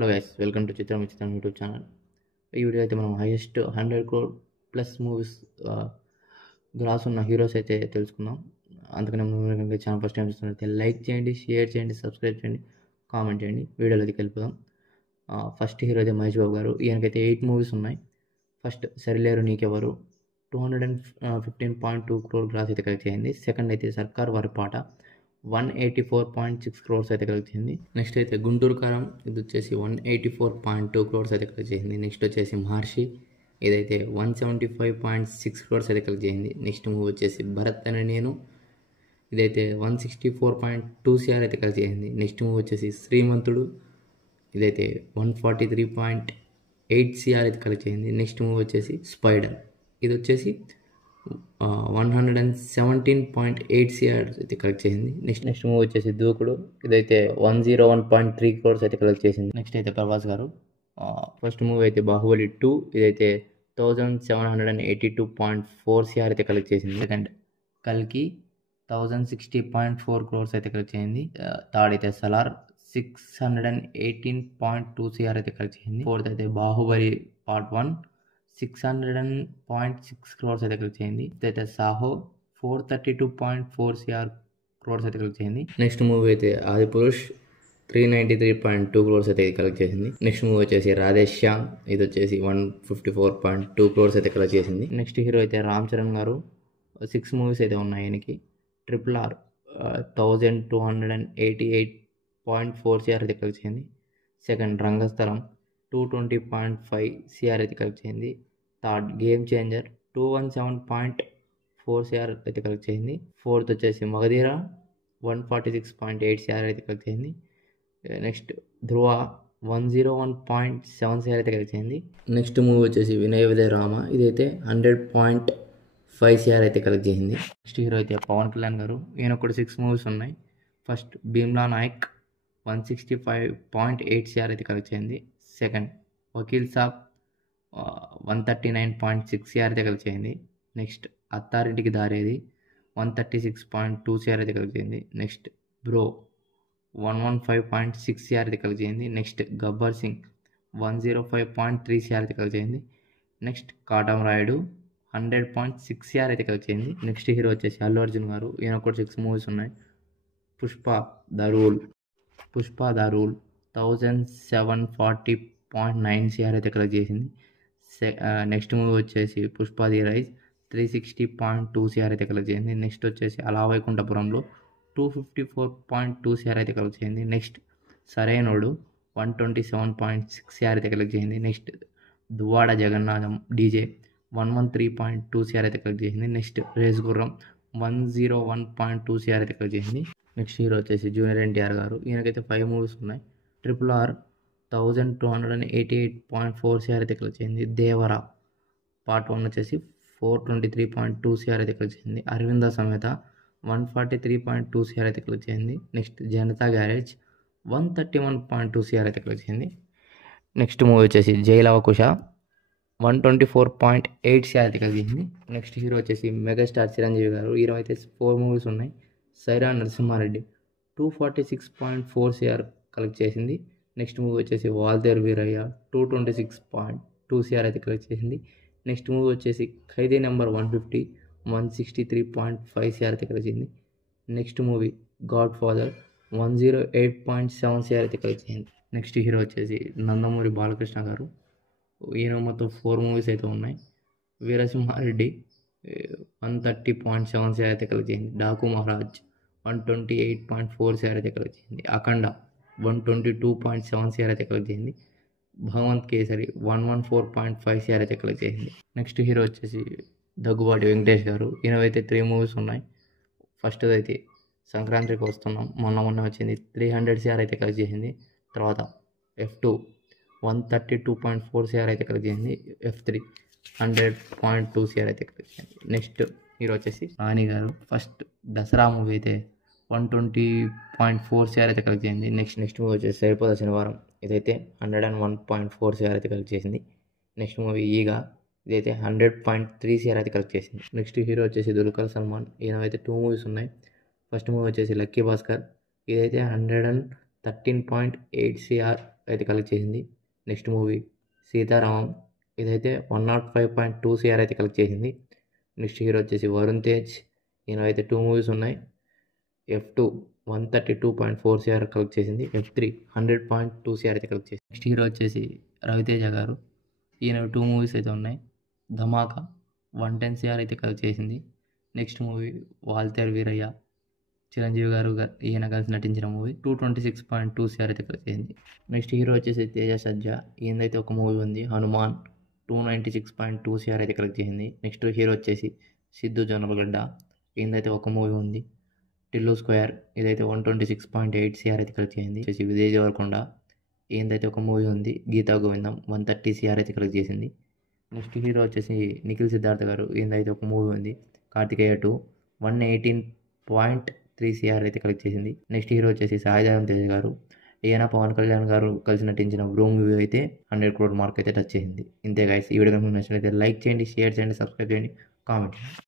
Hello guys, welcome to Chitram YouTube channel. ఈ video అయితే మనం highest 100 crore plus movies gross ఉన్న హీరోస్ అయితే తెలుసుకుందాం. అందుకని ముందు ఛానల్ ఫస్ట్ టైం చూస్తున్నట్లయితే లైక్ చేయండి, షేర్ చేయండి, సబ్స్క్రైబ్ చేయండి, కామెంట్ చేయండి. వీడియోలోకి వెళ్ళిపోదాం. ఫస్ట్ హీరో అయితే మహేష్ బాబు గారు. ఈయనకైతే 8 మూవీస్ ఉన్నాయి. First Sarileru Neekevaru 215.2 crore gross అయితే కలెక్ట్ చేయండి. సెకండ్ అయితే సర్కార్ వారి పాట 184.6 crores అయితే కలెక్ట్ చేసింది. నెక్స్ట్ అయితే గుంటూరు కారం, ఇది వచ్చేసి 184.2 crores అయితే కలెక్ట్ చేసింది. నెక్స్ట్ వచ్చేసి మహర్షి, ఇదైతే 175.6 crores అయితే కలెక్ట్ చేసింది. నెక్స్ట్ మూవీ వచ్చేసి భరత్ అనే నేను, ఇదైతే 164.2 CR అయితే కలెక్ట్ చేసింది. నెక్స్ట్ మూవీ వచ్చేసి శ్రీమంతుడు, ఇదైతే 143.8 CR అయితే కలెక్ట్ చేసింది. నెక్స్ట్ మూవీ వచ్చేసి స్పైడర్, ఇది వచ్చేసి 117.8 CR అయితే కలెక్ట్ చేసింది. నెక్స్ట్ మూవీ వచ్చేసి దూకుడు, ఇదైతే 101.3 crores అయితే కలెక్ట్ చేసింది. నెక్స్ట్ అయితే ప్రభాస్ గారు. ఫస్ట్ మూవీ అయితే బాహుబలి 2, ఇదైతే 1782.4 CR అయితే కలెక్ట్ చేసింది. సెకండ్ కల్కి 1060.4 crores అయితే కలెక్ట్ చేసింది. థర్డ్ అయితే సలార్ 618.2 CR అయితే కలెక్ట్ చేసింది. ఫోర్త్ అయితే బాహుబలి పార్ట్ 1 600.6 crores అయితే కలెక్ట్ చేసింది. అయితే సాహో 432.4 crores అయితే కలెక్ట్ చేసింది. నెక్స్ట్ మూవీ అయితే ఆది పురుష్ 393.2 crores అయితే కలెక్ట్ చేసింది. నెక్స్ట్ మూవీ వచ్చేసి రాధేశ్యామ్, ఇది వచ్చేసి 154.2 crores అయితే కలెక్ట్ చేసింది. నెక్స్ట్ హీరో అయితే రామ్ చరణ్ గారు. 6 మూవీస్ అయితే ఉన్నాయి ఆయనకి. RRR 1288.4 CR అయితే కలెక్ట్ చేసింది. సెకండ్ రంగస్థలం 220.5 CR అయితే కలెక్ట్ చేసింది. థర్డ్ గేమ్ చేంజర్ 217.4 CR అయితే కలెక్ట్ చేసింది. ఫోర్త్ వచ్చేసి మగధీర 146.8 CR అయితే కలెక్ట్ చేసింది. నెక్స్ట్ ధ్రువ 101.7 CR అయితే కలెక్ట్ చేసింది. నెక్స్ట్ మూవీ వచ్చేసి వినయ విజయ రామ, ఇదైతే 100.5 CR అయితే కలెక్ట్ చేసింది. నెక్స్ట్ హీరో అయితే పవన్ కళ్యాణ్ గారు. ఈయన కూడా 6 మూవీస్ ఉన్నాయి. ఫస్ట్ భీమ్లా నాయక్ 165.8 CR అయితే కలెక్ట్ చేసింది. సెకండ్ వకీల్ సాబ్ 139.6 CR అయితే కలెక్ట్ చేసింది. నెక్స్ట్ అత్తారింటికి దారేది 136.2 CR అయితే కలెక్ట్ చేసింది. నెక్స్ట్ బ్రో 115.6 CR అయితే కలెక్ట్ చేసింది. నెక్స్ట్ గబ్బర్ సింగ్ 105.3 CR అయితే కలెక్ట్ చేసింది. నెక్స్ట్ కాటం రాయుడు 100.6 CR అయితే కలెక్ట్ చేసింది. నెక్స్ట్ హీరో వచ్చేసి అల్లు అర్జున్ గారు. ఈయన కూడా 6 మూవీస్ ఉన్నాయి. పుష్ప ద రూల్ 1740.9 CR అయితే కలెక్ట్ చేసింది. నెక్స్ట్ మూవీ వచ్చేసి పుష్ప ది రైజ్ 360.2 CR అయితే కలెక్ట్ చేసింది. నెక్స్ట్ వచ్చేసి అలా వైకుంఠపురంలో 254.2 CR అయితే కలెక్ట్ చేసింది. నెక్స్ట్ సరైనోడు 127.6 CR అయితే కలెక్ట్ చేసింది. Next Duvvada Jagannatham DJ 113.2 CR అయితే కలెక్ట్ చేసింది. నెక్స్ట్ రేస్ గుర్రం 101.2 CR అయితే కలెక్ట్ చేసింది. నెక్స్ట్ హీరో వచ్చేసి జూనియర్ ఎన్టీఆర్ గారు. ఈయనకైతే 5 మూవీస్ ఉన్నాయి. RRR 1288.4 CR అయితే కలెక్ట్ చేసింది. దేవరా పార్ట్ 1 వచ్చేసి 423.2 CR అయితే కలెక్ట్ చేసింది. అరవింద సమేత 143.2 CR అయితే కలెక్ట్ చేసింది. నెక్స్ట్ జనతా గ్యారేజ్ 131.2 CR అయితే కలెక్ట్ చేసింది. నెక్స్ట్ మూవీ వచ్చేసి జైలవకుశ 124.8 CR అయితే కలెక్ట్ చేసింది. నెక్స్ట్ హీరో వచ్చేసి మెగాస్టార్ చిరంజీవి గారు. హీరో అయితే 4 మూవీస్ ఉన్నాయి. సైరా నరసింహారెడ్డి 246.4 CR కలెక్ట్ చేసింది. నెక్స్ట్ మూవీ వచ్చేసి వాల్తేరు వీరయ్య 226.2 CR అయితే కలెక్ట్ చేసింది. నెక్స్ట్ మూవీ వచ్చేసి ఖైదీ నెంబర్ 150 163.5 CR అయితే కలెక్ట్ చేసింది. Next movie God father 108.7 CR అయితే కలెక్ట్ చేసింది. నెక్స్ట్ హీరో వచ్చేసి నందమూరి బాలకృష్ణ గారు. ఈయన మొత్తం 4 మూవీస్ అయితే ఉన్నాయి. వీరసింహారెడ్డి 130.7 CR అయితే కలెక్ట్ చేసింది. డాకు మహారాజ్ 128.4 CR అయితే కలెక్ట్ చేసింది. అఖండ 122.7 CR అయితే కలెక్ట్ చేసింది. భగవంత్ కేసరి 114.5 CR అయితే కలెక్ట్ చేసింది. నెక్స్ట్ హీరో వచ్చేసి దగ్గుబాటి వెంకటేష్ గారు. ఈయనవైతే 3 మూవీస్ ఉన్నాయి. ఫస్ట్ అయితే సంక్రాంతికి వస్తున్నాం, మొన్న వచ్చింది 300 CR అయితే కలెక్ట్ చేసింది. తర్వాత F2 132.4 CR అయితే కలెక్ట్ చేసింది. F3 100.2 CR అయితే కలెక్ట్ చేసింది. నెక్స్ట్ హీరో వచ్చేసి నాని గారు. ఫస్ట్ దసరా మూవీ అయితే 120.4 CR అయితే కలెక్ట్ చేసింది. నెక్స్ట్ మూవీ వచ్చేసి సరిపోదా శనివారం, ఇదైతే 101.4 CR అయితే కలెక్ట్ చేసింది. నెక్స్ట్ మూవీ ఈగ, ఇదైతే 100.3 CR అయితే కలెక్ట్ చేసింది. నెక్స్ట్ హీరో వచ్చేసి దుల్కర్ సల్మాన్. ఈయనైతే 2 మూవీస్ ఉన్నాయి. ఫస్ట్ మూవీ వచ్చేసి లక్కీ భాస్కర్, ఇదైతే 113.8 CR అయితే కలెక్ట్ చేసింది. నెక్స్ట్ మూవీ సీతారామం, ఇదైతే 105.2 CR అయితే కలెక్ట్ చేసింది. నెక్స్ట్ హీరో వచ్చేసి వరుణ్ తేజ్, ఈయన అయితే 2 మూవీస్ ఉన్నాయి. F2 132.4 CR కలెక్ట్ చేసింది. F3 100.2 CR అయితే కలెక్ట్ చేసింది. నెక్స్ట్ హీరో వచ్చేసి రవితేజ గారు, ఈయన 2 మూవీస్ అయితే ఉన్నాయి. ధమాకా 110 CR అయితే కలెక్ట్ చేసింది. నెక్స్ట్ మూవీ వాల్తేర్ వీరయ్య, చిరంజీవి గారు ఈయన కలిసి నటించిన మూవీ 226.2 CR అయితే కలెక్ట్ చేసింది. నెక్స్ట్ హీరో వచ్చేసి తేజ సజ్జా, ఈయనదైతే ఒక మూవీ ఉంది హనుమాన్, 296.2 CR అయితే కలెక్ట్ చేసింది. నెక్స్ట్ హీరో వచ్చేసి సిద్ధు జొన్నలగడ్డ, ఈయనదైతే ఒక మూవీ ఉంది టిల్లు స్క్వేర్, ఇదైతే 126.8 CR అయితే కలెక్ట్ చేసింది. వచ్చేసి విజయ్ దేవరకొండ, ఈయనదైతే ఒక మూవీ ఉంది గీతా గోవిందం, 130 CR అయితే కలెక్ట్ చేసింది. నెక్స్ట్ హీరో వచ్చేసి నిఖిల్ సిద్ధార్థ గారు, ఈయనదైతే ఒక మూవీ ఉంది కార్తికేయ 2, 118.3 CR అయితే కలెక్ట్ చేసింది. నెక్స్ట్ హీరో వచ్చేసి సాయిధరం తేజ్ గారు, ఈయన పవన్ కళ్యాణ్ గారు కలిసి నటించిన బ్రో మూవీ అయితే 100 crore మార్క్ అయితే టచ్ చేసింది. ఇంతే గైస్, ఈ వీడియో కనుక నచ్చినట్లయితే లైక్ చేయండి, షేర్ చేయండి, సబ్స్క్రైబ్ చేయండి, కామెంట్ చేయండి.